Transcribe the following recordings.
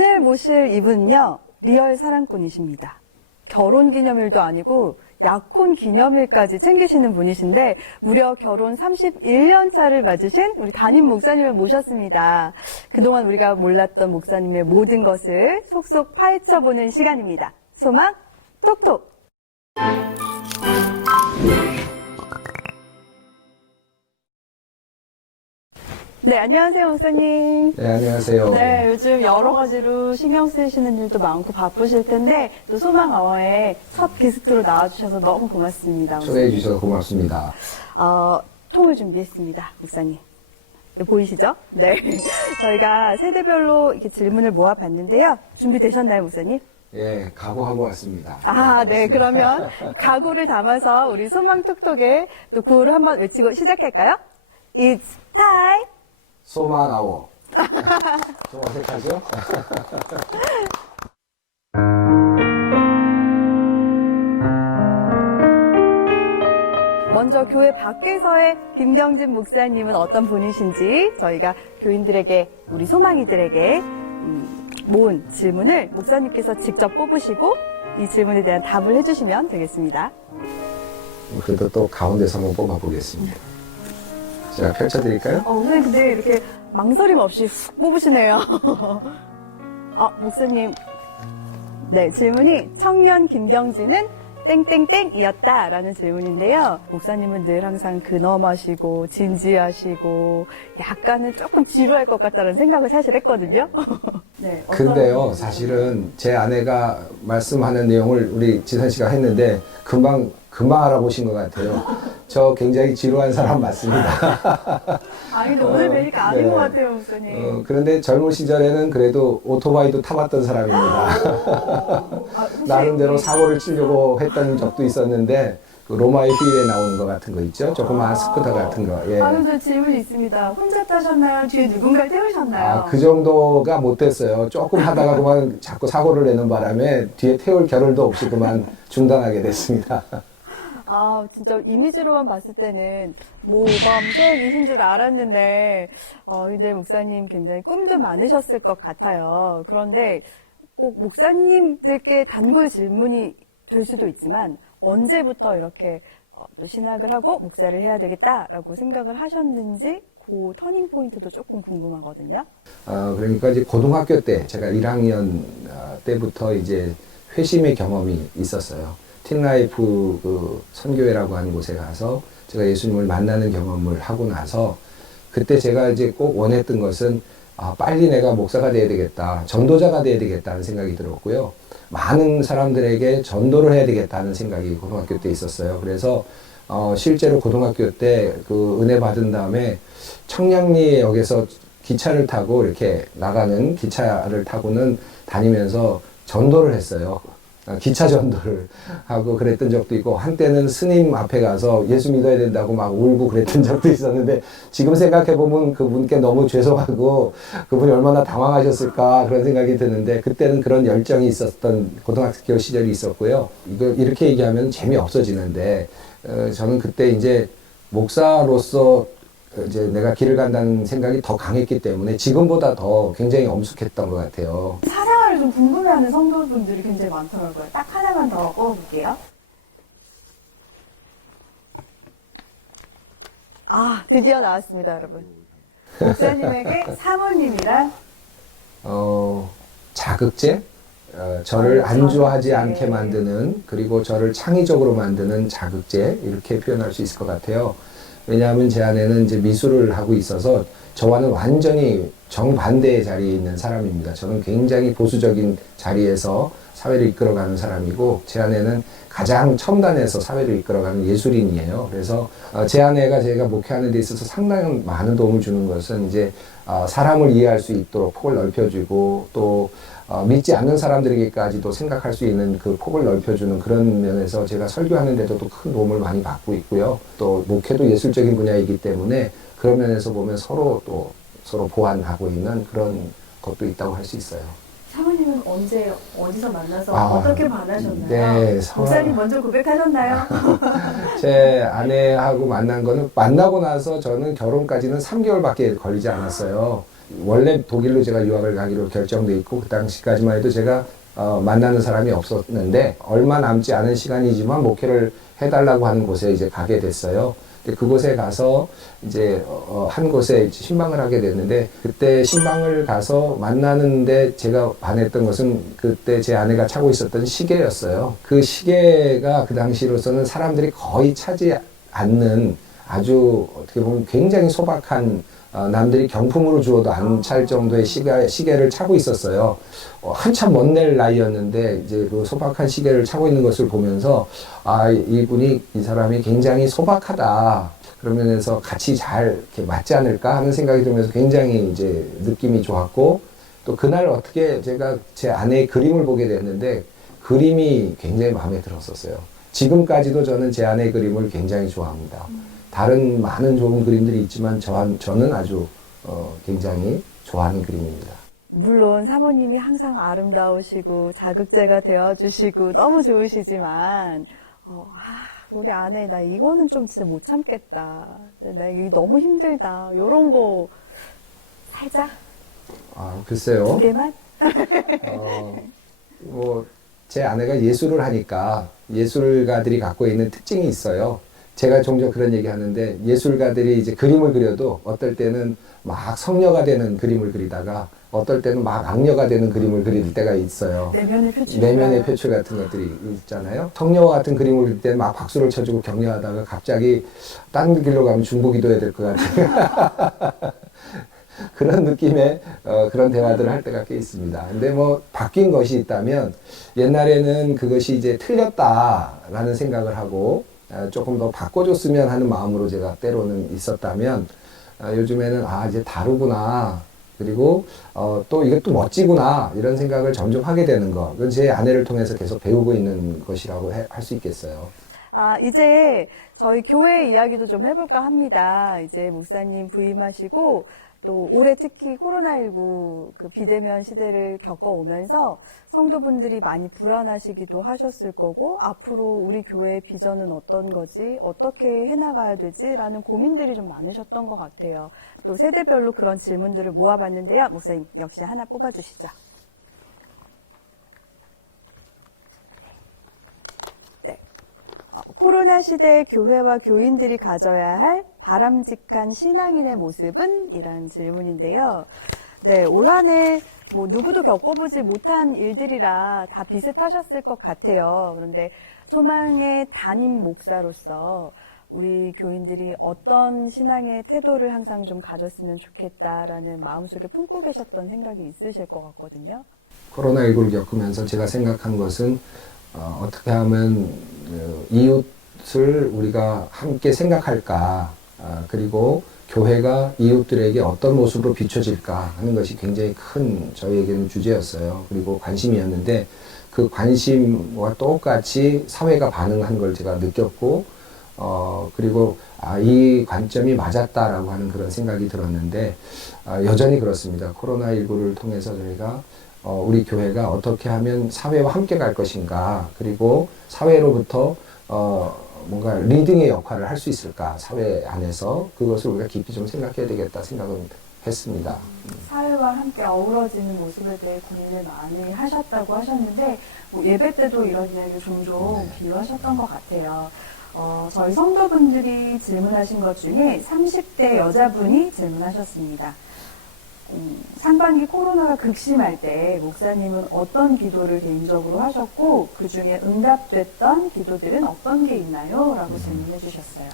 오늘 모실 이분은요, 리얼 사랑꾼이십니다. 결혼 기념일도 아니고 약혼 기념일까지 챙기시는 분이신데 무려 결혼 31년 차를 맞으신 우리 담임 목사님을 모셨습니다. 그동안 우리가 몰랐던 목사님의 모든 것을 속속 파헤쳐보는 시간입니다. 소망 톡톡! 네, 안녕하세요, 목사님. 네, 안녕하세요. 네, 요즘 여러 가지로 신경 쓰이시는 일도 많고 바쁘실 텐데 또 소망아워에 첫 게스트로 나와주셔서 너무 고맙습니다. 초대해 주셔서 고맙습니다. 통을 준비했습니다, 목사님. 보이시죠? 네. 저희가 세대별로 이렇게 질문을 모아봤는데요. 준비되셨나요, 목사님? 예, 각오하고 왔습니다. 네. 그러면 각오를 담아서 우리 소망 톡톡에 또 구호를 한번 외치고 시작할까요? It's time! 소망아워. 좀 어색하죠? 먼저 교회 밖에서의 김경진 목사님은 어떤 분이신지 저희가 교인들에게, 우리 소망이들에게 모은 질문을 목사님께서 직접 뽑으시고 이 질문에 대한 답을 해주시면 되겠습니다. 그래도 또 가운데서 한번 뽑아보겠습니다. 제가 펼쳐드릴까요? 오늘 근데 이렇게 망설임 없이 훅 뽑으시네요. 목사님. 네, 질문이 청년 김경진은 땡땡땡이었다라는 질문인데요. 목사님은 늘 항상 근엄하시고 진지하시고 약간은 조금 지루할 것 같다는 생각을 사실 했거든요. 네, 근데요, 사실은 제 아내가 말씀하는 내용을 우리 지선 씨가 했는데 금방 알아보신 것 같아요. 저 굉장히 지루한 사람 맞습니다. 근데 오늘 뵈니까 아닌 네. 것 같아요, 목사님. 그런데 젊은 시절에는 그래도 오토바이도 타봤던 사람입니다. 나름대로 사고를 치려고 했던 적도 있었는데 그 로마의 휴일에 나오는 것 같은 거 있죠? 조그마한 스쿠터 같은 거. 예. 근데 질문이 있습니다. 혼자 타셨나요? 뒤에 누군가를 태우셨나요? 그 정도가 못됐어요. 조금 하다가 그만 자꾸 사고를 내는 바람에 뒤에 태울 겨를도 없이 그만 중단하게 됐습니다. 진짜 이미지로만 봤을 때는 모범생이신 줄 알았는데, 근데 목사님 굉장히 꿈도 많으셨을 것 같아요. 그런데 꼭 목사님들께 단골 질문이 될 수도 있지만, 언제부터 이렇게 또 신학을 하고 목사를 해야 되겠다라고 생각을 하셨는지, 그 터닝 포인트도 조금 궁금하거든요. 그러니까 이제 고등학교 때, 제가 1학년 때부터 이제 회심의 경험이 있었어요. 틴라이프 그 선교회라고 하는 곳에 가서 제가 예수님을 만나는 경험을 하고 나서 그때 제가 이제 꼭 원했던 것은 빨리 내가 목사가 돼야 되겠다, 전도자가 돼야 되겠다는 생각이 들었고요. 많은 사람들에게 전도를 해야 되겠다는 생각이 고등학교 때 있었어요. 그래서 실제로 고등학교 때 그 은혜 받은 다음에 청량리역에서 기차를 타고 이렇게 나가는 기차를 타고는 다니면서 전도를 했어요. 기차 전도를 하고 그랬던 적도 있고, 한때는 스님 앞에 가서 예수 믿어야 된다고 막 울고 그랬던 적도 있었는데, 지금 생각해보면 그분께 너무 죄송하고 그분이 얼마나 당황하셨을까 그런 생각이 드는데, 그때는 그런 열정이 있었던 고등학교 시절이 있었고요. 이렇게 얘기하면 재미없어지는데, 저는 그때 이제 목사로서 이제 내가 길을 간다는 생각이 더 강했기 때문에 지금보다 더 굉장히 엄숙했던 것 같아요. 사생활을 좀 궁금해하는 성도분들이 굉장히 많더라고요. 딱 하나만 더 뽑아볼게요. 드디어 나왔습니다, 여러분. 목사님에게 사모님이란? 자극제? 저를 안주하지 않게 만드는, 그리고 저를 창의적으로 만드는 자극제, 이렇게 표현할 수 있을 것 같아요. 왜냐하면 제 아내는 이제 미술을 하고 있어서 저와는 완전히 정반대의 자리에 있는 사람입니다. 저는 굉장히 보수적인 자리에서 사회를 이끌어가는 사람이고, 제 아내는 가장 첨단에서 사회를 이끌어가는 예술인이에요. 그래서 제 아내가 제가 목회하는 데 있어서 상당히 많은 도움을 주는 것은 이제 사람을 이해할 수 있도록 폭을 넓혀주고, 또 믿지 않는 사람들에게까지도 생각할 수 있는 그 폭을 넓혀주는 그런 면에서 제가 설교하는 데도 큰 도움을 많이 받고 있고요. 또 목회도 예술적인 분야이기 때문에 그런 면에서 보면 서로 보완하고 있는 그런 것도 있다고 할 수 있어요. 사모님은 언제 어디서 만나서 어떻게 만나셨나요? 네, 목사님 먼저 고백하셨나요? 제 아내하고 만난 거는, 만나고 나서 저는 결혼까지는 3개월밖에 걸리지 않았어요. 원래 독일로 제가 유학을 가기로 결정돼 있고 그 당시까지만 해도 제가 만나는 사람이 없었는데 얼마 남지 않은 시간이지만 목회를 해달라고 하는 곳에 이제 가게 됐어요. 그곳에 가서 이제 한 곳에 이제 신방을 하게 됐는데 그때 신방을 가서 만나는데 제가 반했던 것은 그때 제 아내가 차고 있었던 시계였어요. 그 시계가 그 당시로서는 사람들이 거의 차지 않는 아주 어떻게 보면 굉장히 소박한 남들이 경품으로 주어도 안 찰 정도의 시계를 차고 있었어요. 한참 못낼 나이였는데 이제 그 소박한 시계를 차고 있는 것을 보면서 이 사람이 굉장히 소박하다. 그러면서 같이 잘 이렇게 맞지 않을까 하는 생각이 들면서 굉장히 이제 느낌이 좋았고 또 그날 어떻게 제가 제 아내의 그림을 보게 됐는데 그림이 굉장히 마음에 들었었어요. 지금까지도 저는 제 아내의 그림을 굉장히 좋아합니다. 다른 많은 좋은 그림들이 있지만 저는 아주 굉장히 좋아하는 그림입니다. 물론 사모님이 항상 아름다우시고 자극제가 되어주시고 너무 좋으시지만 우리 아내 나 이거는 좀 진짜 못 참겠다. 나 이거 너무 힘들다. 요런 거 살짝 글쎄요. 두 개만? 제 아내가 예술을 하니까 예술가들이 갖고 있는 특징이 있어요. 제가 종종 그런 얘기 하는데 예술가들이 이제 그림을 그려도 어떨 때는 막 성녀가 되는 그림을 그리다가 어떨 때는 막 악녀가 되는 그림을 그릴 때가 있어요. 내면의 표출 같은 것들이 있잖아요. 성녀와 같은 그림을 그릴 때는 막 박수를 쳐주고 격려하다가 갑자기 딴 길로 가면 중보기도 해야 될 것 같아요. 그런 느낌의 그런 대화들을 할 때가 꽤 있습니다. 근데 뭐 바뀐 것이 있다면 옛날에는 그것이 이제 틀렸다라는 생각을 하고 조금 더 바꿔줬으면 하는 마음으로 제가 때로는 있었다면 요즘에는 이제 다르구나. 그리고 또 이것도 멋지구나. 이런 생각을 점점 하게 되는 것. 그건 제 아내를 통해서 계속 배우고 있는 것이라고 할 수 있겠어요. 이제 저희 교회 이야기도 좀 해볼까 합니다. 이제 목사님 부임하시고 또 올해 특히 코로나19 그 비대면 시대를 겪어오면서 성도분들이 많이 불안하시기도 하셨을 거고 앞으로 우리 교회의 비전은 어떤 거지 어떻게 해나가야 되지라는 고민들이 좀 많으셨던 것 같아요. 또 세대별로 그런 질문들을 모아봤는데요. 목사님 역시 하나 뽑아주시죠. 네. 코로나 시대의 교회와 교인들이 가져야 할 바람직한 신앙인의 모습은? 이란 질문인데요. 네, 올 한 해 뭐 누구도 겪어보지 못한 일들이라 다 비슷하셨을 것 같아요. 그런데 소망의 담임 목사로서 우리 교인들이 어떤 신앙의 태도를 항상 좀 가졌으면 좋겠다라는 마음속에 품고 계셨던 생각이 있으실 것 같거든요. 코로나19를 겪으면서 제가 생각한 것은 어떻게 하면 이웃을 우리가 함께 생각할까 그리고 교회가 이웃들에게 어떤 모습으로 비춰질까 하는 것이 굉장히 큰 저희에게는 주제였어요. 그리고 관심이었는데 그 관심과 똑같이 사회가 반응한 걸 제가 느꼈고 그리고 이 관점이 맞았다라고 하는 그런 생각이 들었는데 여전히 그렇습니다. 코로나19를 통해서 저희가 우리 교회가 어떻게 하면 사회와 함께 갈 것인가 그리고 사회로부터 뭔가 리딩의 역할을 할 수 있을까 사회 안에서 그것을 우리가 깊이 좀 생각해야 되겠다 생각은 했습니다. 사회와 함께 어우러지는 모습에 대해 고민을 많이 하셨다고 하셨는데 뭐 예배 때도 이런 이야기 종종 비유하셨던 것 같아요. 저희 성도분들이 질문하신 것 중에 30대 여자분이 질문하셨습니다. 상반기 코로나가 극심할 때 목사님은 어떤 기도를 개인적으로 하셨고 그 중에 응답됐던 기도들은 어떤 게 있나요? 라고 질문해 주셨어요.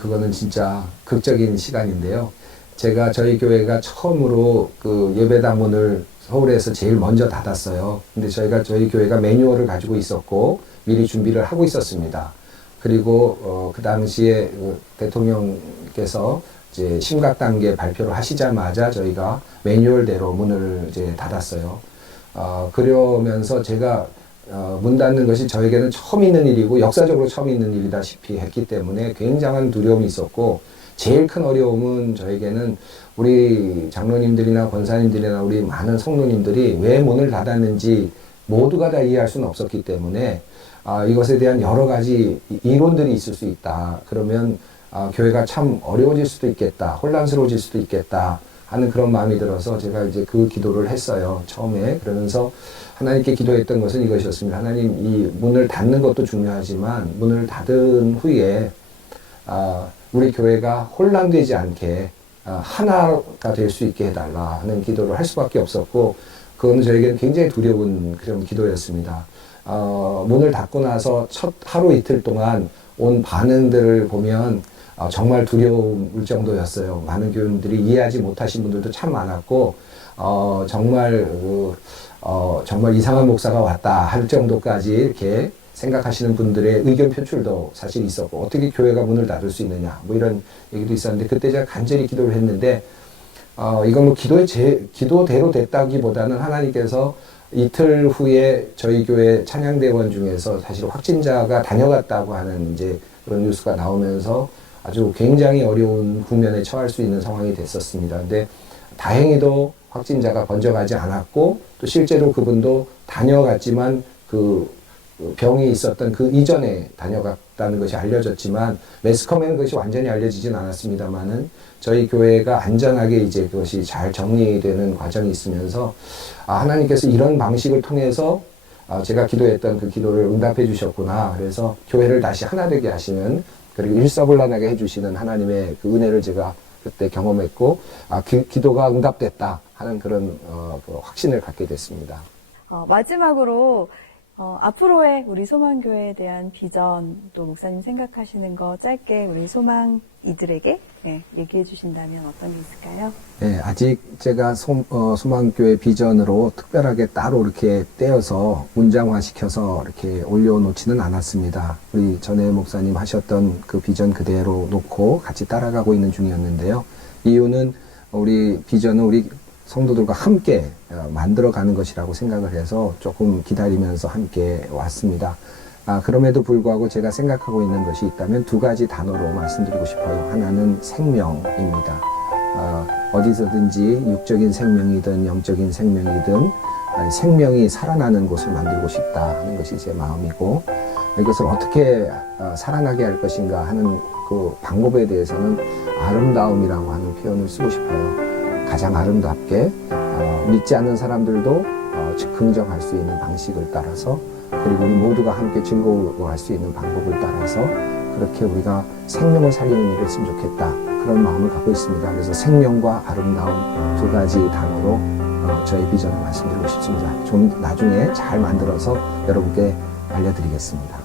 그거는 진짜 극적인 시간인데요. 제가 저희 교회가 처음으로 그 예배당문을 서울에서 제일 먼저 닫았어요. 근데 저희 교회가 매뉴얼을 가지고 있었고 미리 준비를 하고 있었습니다. 그리고 그 당시에 대통령께서 이제 심각 단계 발표를 하시자마자 저희가 매뉴얼대로 문을 이제 닫았어요. 그러면서 제가 문 닫는 것이 저에게는 처음 있는 일이고 역사적으로 처음 있는 일이다시피 했기 때문에 굉장한 두려움이 있었고 제일 큰 어려움은 저에게는 우리 장로님들이나 권사님들이나 우리 많은 성도님들이 왜 문을 닫았는지 모두가 다 이해할 수는 없었기 때문에 이것에 대한 여러 가지 이론들이 있을 수 있다. 그러면 교회가 참 어려워질 수도 있겠다. 혼란스러워질 수도 있겠다 하는 그런 마음이 들어서 제가 이제 그 기도를 했어요. 처음에. 그러면서 하나님께 기도했던 것은 이것이었습니다. 하나님, 이 문을 닫는 것도 중요하지만 문을 닫은 후에 우리 교회가 혼란되지 않게 하나가 될 수 있게 해달라 하는 기도를 할 수밖에 없었고, 그거는 저에게는 굉장히 두려운 그런 기도였습니다. 문을 닫고 나서 첫 하루 이틀 동안 온 반응들을 보면 정말 두려울 정도였어요. 많은 교인들이 이해하지 못하신 분들도 참 많았고, 정말 정말 이상한 목사가 왔다 할 정도까지 이렇게 생각하시는 분들의 의견 표출도 사실 있었고, 어떻게 교회가 문을 닫을 수 있느냐, 뭐 이런 얘기도 있었는데, 그때 제가 간절히 기도를 했는데, 이건 뭐 기도대로 됐다기보다는 하나님께서 이틀 후에 저희 교회 찬양대원 중에서 사실 확진자가 다녀갔다고 하는 이제 그런 뉴스가 나오면서 아주 굉장히 어려운 국면에 처할 수 있는 상황이 됐었습니다. 근데 다행히도 확진자가 번져가지 않았고, 또 실제로 그분도 다녀갔지만 그 병이 있었던 그 이전에 다녀갔다는 것이 알려졌지만, 매스컴에는 그것이 완전히 알려지진 않았습니다만은 저희 교회가 안전하게 이제 그것이 잘 정리되는 과정이 있으면서 하나님께서 이런 방식을 통해서 제가 기도했던 그 기도를 응답해 주셨구나. 그래서 교회를 다시 하나 되게 하시는, 그리고 일사불란하게 해주시는 하나님의 그 은혜를 제가 그때 경험했고, 기도가 응답됐다 하는 그런 그 확신을 갖게 됐습니다. 마지막으로 앞으로의 우리 소망교회에 대한 비전, 또 목사님 생각하시는 거 짧게 우리 소망이들에게 얘기해 주신다면 어떤 게 있을까요? 네, 아직 제가 소망교회 비전으로 특별하게 따로 이렇게 떼어서 문장화시켜서 이렇게 올려놓지는 않았습니다. 우리 전에 목사님 하셨던 그 비전 그대로 놓고 같이 따라가고 있는 중이었는데요. 이유는 우리 비전은 우리 성도들과 함께 만들어가는 것이라고 생각을 해서 조금 기다리면서 함께 왔습니다. 그럼에도 불구하고 제가 생각하고 있는 것이 있다면 두 가지 단어로 말씀드리고 싶어요. 하나는 생명입니다. 어디서든지 육적인 생명이든 영적인 생명이든 생명이 살아나는 곳을 만들고 싶다 하는 것이 제 마음이고, 이것을 어떻게 살아나게 할 것인가 하는 그 방법에 대해서는 아름다움이라고 하는 표현을 쓰고 싶어요. 가장 아름답게 믿지 않는 사람들도 긍정할 수 있는 방식을 따라서, 그리고 우리 모두가 함께 즐거워할 수 있는 방법을 따라서 그렇게 우리가 생명을 살리는 일을 했으면 좋겠다, 그런 마음을 갖고 있습니다. 그래서 생명과 아름다움 두 가지 단어로 저의 비전을 말씀드리고 싶습니다. 좀 나중에 잘 만들어서 여러분께 알려드리겠습니다.